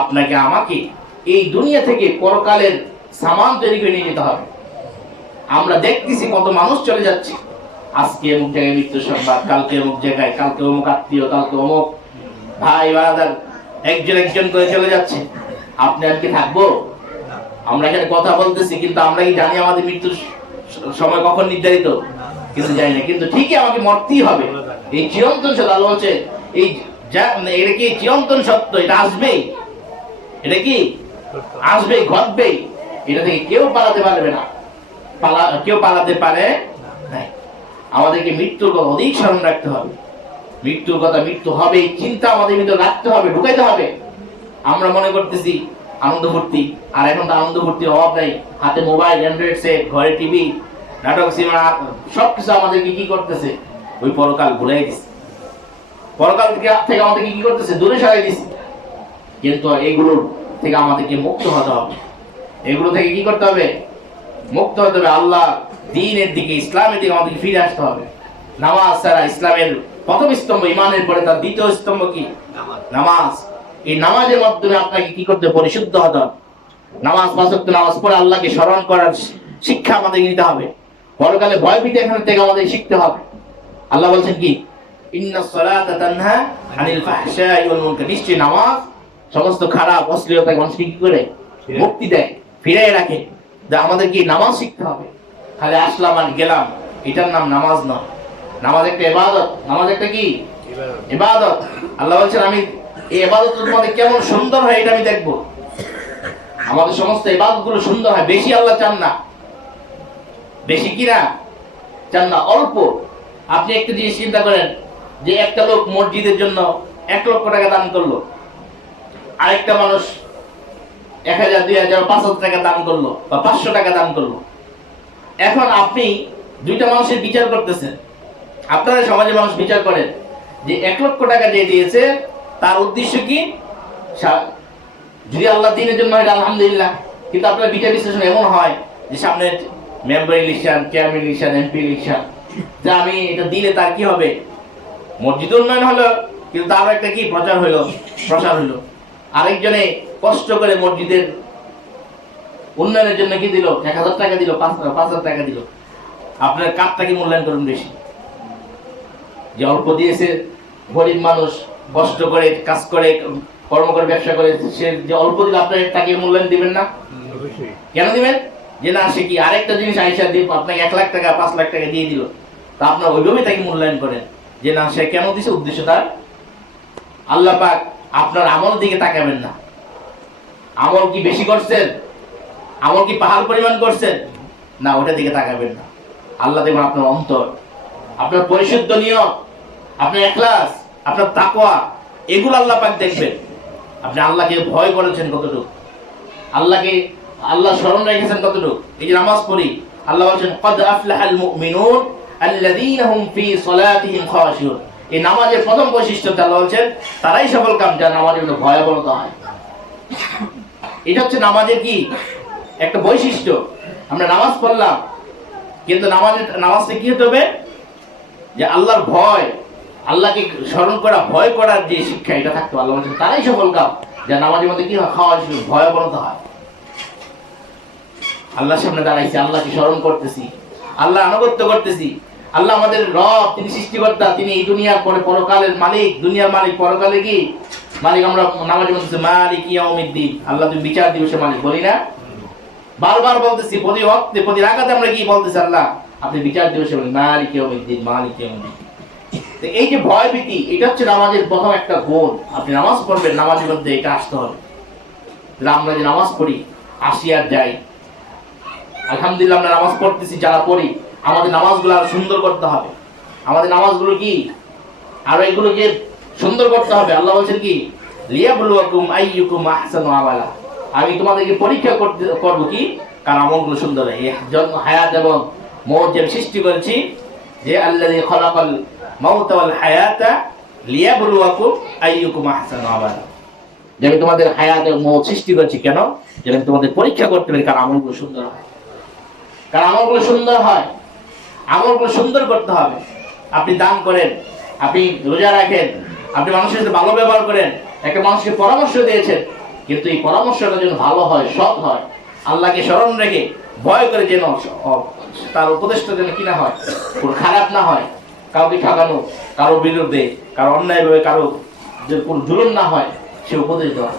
আপনাকে আমাকে এই দুনিয়া থেকে পরকালের সামান তৈরি করে নিয়ে যেতে হবে। আমরা দেখতেছি কত মানুষ চলে যাচ্ছে। আজকে অমুক জায়গায় মৃত্যু সংবাদ, কালকে অমুক জায়গায়, কালকে অমুক আত্মীয়, কালকে অমুক ভাই বারাদার একজন একজন করে চলে যাচ্ছে। আপনি আর কি থাকব? আমরা এখানে কথা বলতেছি, কিন্তু আমরা কি জানি আমাদের মৃত্যুর সময় কখন নির্ধারিত। কিন্তু জানি না, কিন্তু ঠিকই আমাকে মরতেই হবে। এই চিরন্তন সত্য, আল্লাহ বলছে, এই মানে এটা কি চিরন্তন সত্য? এটা আসবেই। এটা কি? আসবেই, ঘটবেই। এটা থেকে কেউ পালাতে পারবে না। পালা, কেউ পালাতে পারে নাই। আমাদেরকে মৃত্যুর কথা অধিক স্মরণ রাখতে হবে। মৃত্যুর কথা মৃত্যু হবে চিন্তা আমাদের ভিতরে রাখতে হবে, ঢুকাইতে হবে। আমরা মনে করতেছি, আনন্দ ফুর্তি। আর এখন তো আনন্দ ফুর্তির অভাব নাই। হাতে মোবাইল, অ্যান্ড্রয়েড সেট, ঘরে টিভি, নাটক, সিনেমা সব কিছু আমাদেরকে কি করতেছে? ওই পরকাল ভুলাই দিচ্ছে পরকাল থেকে থেকে আমাদেরকে কি করতেছে? দূরে সরাই দিচ্ছে কিন্তু এগুলোর থেকে আমাদেরকে মুক্ত হতে হবে। এগুলো থেকে কি করতে হবে? মুক্ত হতে হবে আল্লাহ দিনের দিকে ইসলামের দিকে আমাদেরকে ফিরে আসতে হবে। নামাজ ছাড়া ইসলামের প্রথম স্তম্ভ ইমানের পরে তার দ্বিতীয় স্তম্ভ কি? নামাজ। এই নামাজের মাধ্যমে আপনাকে কি করতে? পরিশুদ্ধ হতে হবে। নামাজ পাঁচ নামাজ পড়ে আল্লাহকে স্মরণ করার শিক্ষা আমাদের নিতে হবে। পরকালে ভয় ভীতি এখান থেকে আমাদের শিখতে হবে। আল্লাহ বলছেন কি? ইন্না সালাতা তানহা আনিল ফাহশাই ওয়াল মুনকার। নিশ্চয়ই নামাজ সমস্ত খারাপ অশ্লীলতা মানুষকে কি করে মুক্তি দেয় ফিরিয়ে রাখে? যা আমাদের কি নামাজ শিখতে হবে? খালি আসলাম আর গেলাম। এটার নাম নামাজ নয় নামাজ একটা ইবাদত। নামাজ একটা কি? ইবাদত। আল্লাহ বলছেন আমি এই ইবাদত তোমাদের কেমন সুন্দর হয় এটা আমি দেখব। আমাদের সমস্ত ইবাদতগুলো সুন্দর হয়। বেশি আল্লাহ চান না। বেশি কি না? চান না অল্প। আপনি একটা জিনিস চিন্তা করেন যে একটা লোক মসজিদের জন্য এক লক্ষ টাকা দান করল। আরেকটা মানুষ এক হাজার, দুই হাজার, পাঁচ হাজার টাকা দান করল বা পাঁচশো টাকা দান করল। এখন আপনি দুইটা মানুষের বিচার করতেছেন। আপনারা সমাজে মানুষ বিচার করেন যে এক লক্ষ টাকা যে দিয়েছে, তার উদ্দেশ্য কি? যদি আল্লাহ দিনের জন্য হয়, আলহামদুলিল্লাহ। কিন্তু আপনার বিচার বিশ্লেষণ এমন হয় যে সামনে member election, chairman election, MP election. যে আমি এটা দিলে তার কি হবে? মসজিদ উন্নয়ন হলো, কিন্তু তারও একটা কি প্রচার হইল প্রসার হইল আরেকজনে কষ্ট করে মসজিদের উন্নয়নের জন্য কি দিল? এক হাজার টাকা দিল পাঁচ পাঁচ হাজার টাকা দিল। আপনার কাপটা কি মূল্যায়ন করুন বেশি? যে অল্প দিয়েছে গরিব মানুষ কষ্ট করে কাজ করে কর্ম করে ব্যবসা করে সে যে অল্প দিলে আপনার তাকে মূল্যায়ন দিবেন না? কেন দিবেন? যে না সে কি আরেকটা জিনিস আইসা দিয়ে আপনাকে এক লাখ টাকা পাঁচ লাখ টাকা দিয়ে দিল। তা আপনার ওইভাবেই তাকে মূল্যায়ন করেন। যে না সে কেন দিছে? উদ্দেশ্য তার। আল্লাহ পাক আপনার আমল দিকে তাকাবেন না। আমল কি বেশি করছেন? আমল কি পাহাড় পরিমাণ করছেন? না ওটা দিকে তাকাবেন না। আল্লাহ দেখবেন আপনার অন্তর, আপনার পরিশুদ্ধ নিয়ম আপনার এখলাস, আপনার তাকওয়া, এগুলো আল্লাহ পাক দেখবেন। আপনি আল্লাহকে ভয় করেছেন কতটুকু? আল্লাহকে, আল্লাহ স্মরণ রেখেছেন কতটুকু? এই যে নামাজ পড়ি, আল্লাহ বলছেন, কদ আফলাহাল মুমিনুন আল্লাযীনা হুম ফি সালাতিহিম খাশিউন। এই নামাজের প্রথম বৈশিষ্ট্য আল্লাহ বলছেন, তারাই সফল কাম যারা নামাজের মধ্যে ভয়াবহতা হয়। এটা হচ্ছে নামাজের কি? একটা বৈশিষ্ট্য। আমরা নামাজ পড়লাম, কিন্তু নামাজটা কি হতে হবে? যে আল্লাহর ভয়, আল্লাহকে স্মরণ করা, ভয় করার যে শিক্ষা এটা থাকতে। আল্লাহ বলছেন, তারাই সফল কাম যা নামাজের মধ্যে কি হয়? খাওয়া ভয়াবহতা হয়। আল্লাহর সামনে দাঁড়াইছি, আল্লাহকে স্মরণ করতেছি আল্লাহ আনুগত্য করতেছি। আল্লাহ আমাদের রব, তিনি সৃষ্টিকর্তা, তিনি এই দুনিয়ার পরে পরকালের মালিক, দুনিয়ার মালিক পরকালে কি? মালিক আমরা নামাজে বলতেছি, মালিক ইয়াউমিদ্দিন। আল্লাহ তুমি বিচার দিবসের মালিক, বলি না? বারবার বলতেছি, প্রতি ওয়াক্তে, প্রতি রাগাতে আমরা কি বলতেছি, আল্লাহ? আপনি বিচার দিবসে দিবসের মালিক মালিক ইয়াউমিদ্দিন মালিক ইয়াউমিদ্দিন। তো এই যে ভয় ভীতি এটা হচ্ছে নামাজের প্রথম একটা গুণ আপনি নামাজ পড়বেন, নামাজের মধ্যে এটা আসতে হবে। আমরা যে নামাজ পড়ি, আসি আর যাই। আলহামদুলিল্লাহ আমরা নামাজ পড়তেছি, যারা পড়ি আমাদের নামাজগুলো আরও সুন্দর করতে হবে। আমাদের নামাজগুলো কি? আর এগুলোকে সুন্দর করতে হবে। আল্লাহ বলছেন কি? লিয়াবলুয়াকুম আইয়ুকুম আহসানু আমালা। আমি তোমাদেরকে পরীক্ষা করতে, করব কি? কারণ আমলগুলো সুন্দর হয়। জন্ম হায়াত এবং মৌত যে সৃষ্টি করেছি, যে আল্লাযী খলাকাল মাউতা ওয়াল হায়াতা লিয়াবলুয়াকুম আইয়ুকুম আহসানু আমালা। যে আমি তোমাদের হায়াত এবং মৌত সৃষ্টি করেছি, কেন? যে তোমাদের পরীক্ষা করতে পারি, কারণ আমলগুলো সুন্দর হয়। কারণ আমলগুলো সুন্দর হয়। আমলগুলো সুন্দর করতে হবে। আপনি দান করেন, আপনি রোজা রাখেন, আপনি মানুষের সাথে ভালো ব্যবহার করেন, একটা মানুষকে পরামর্শ দিয়েছেন, কিন্তু এই পরামর্শটা যেন ভালো হয়, সৎ হয়, আল্লাহকে স্মরণ রেখে ভয় করে যেন তার উপদেশটা যেন কি না হয়, কোনো খারাপ না হয়, কাউকে ঠকানো কারও বিরুদ্ধে, কারও অন্যায়ভাবে কারও যে কোনো জুলুম না হয়, সে উপদেশ দেওয়া।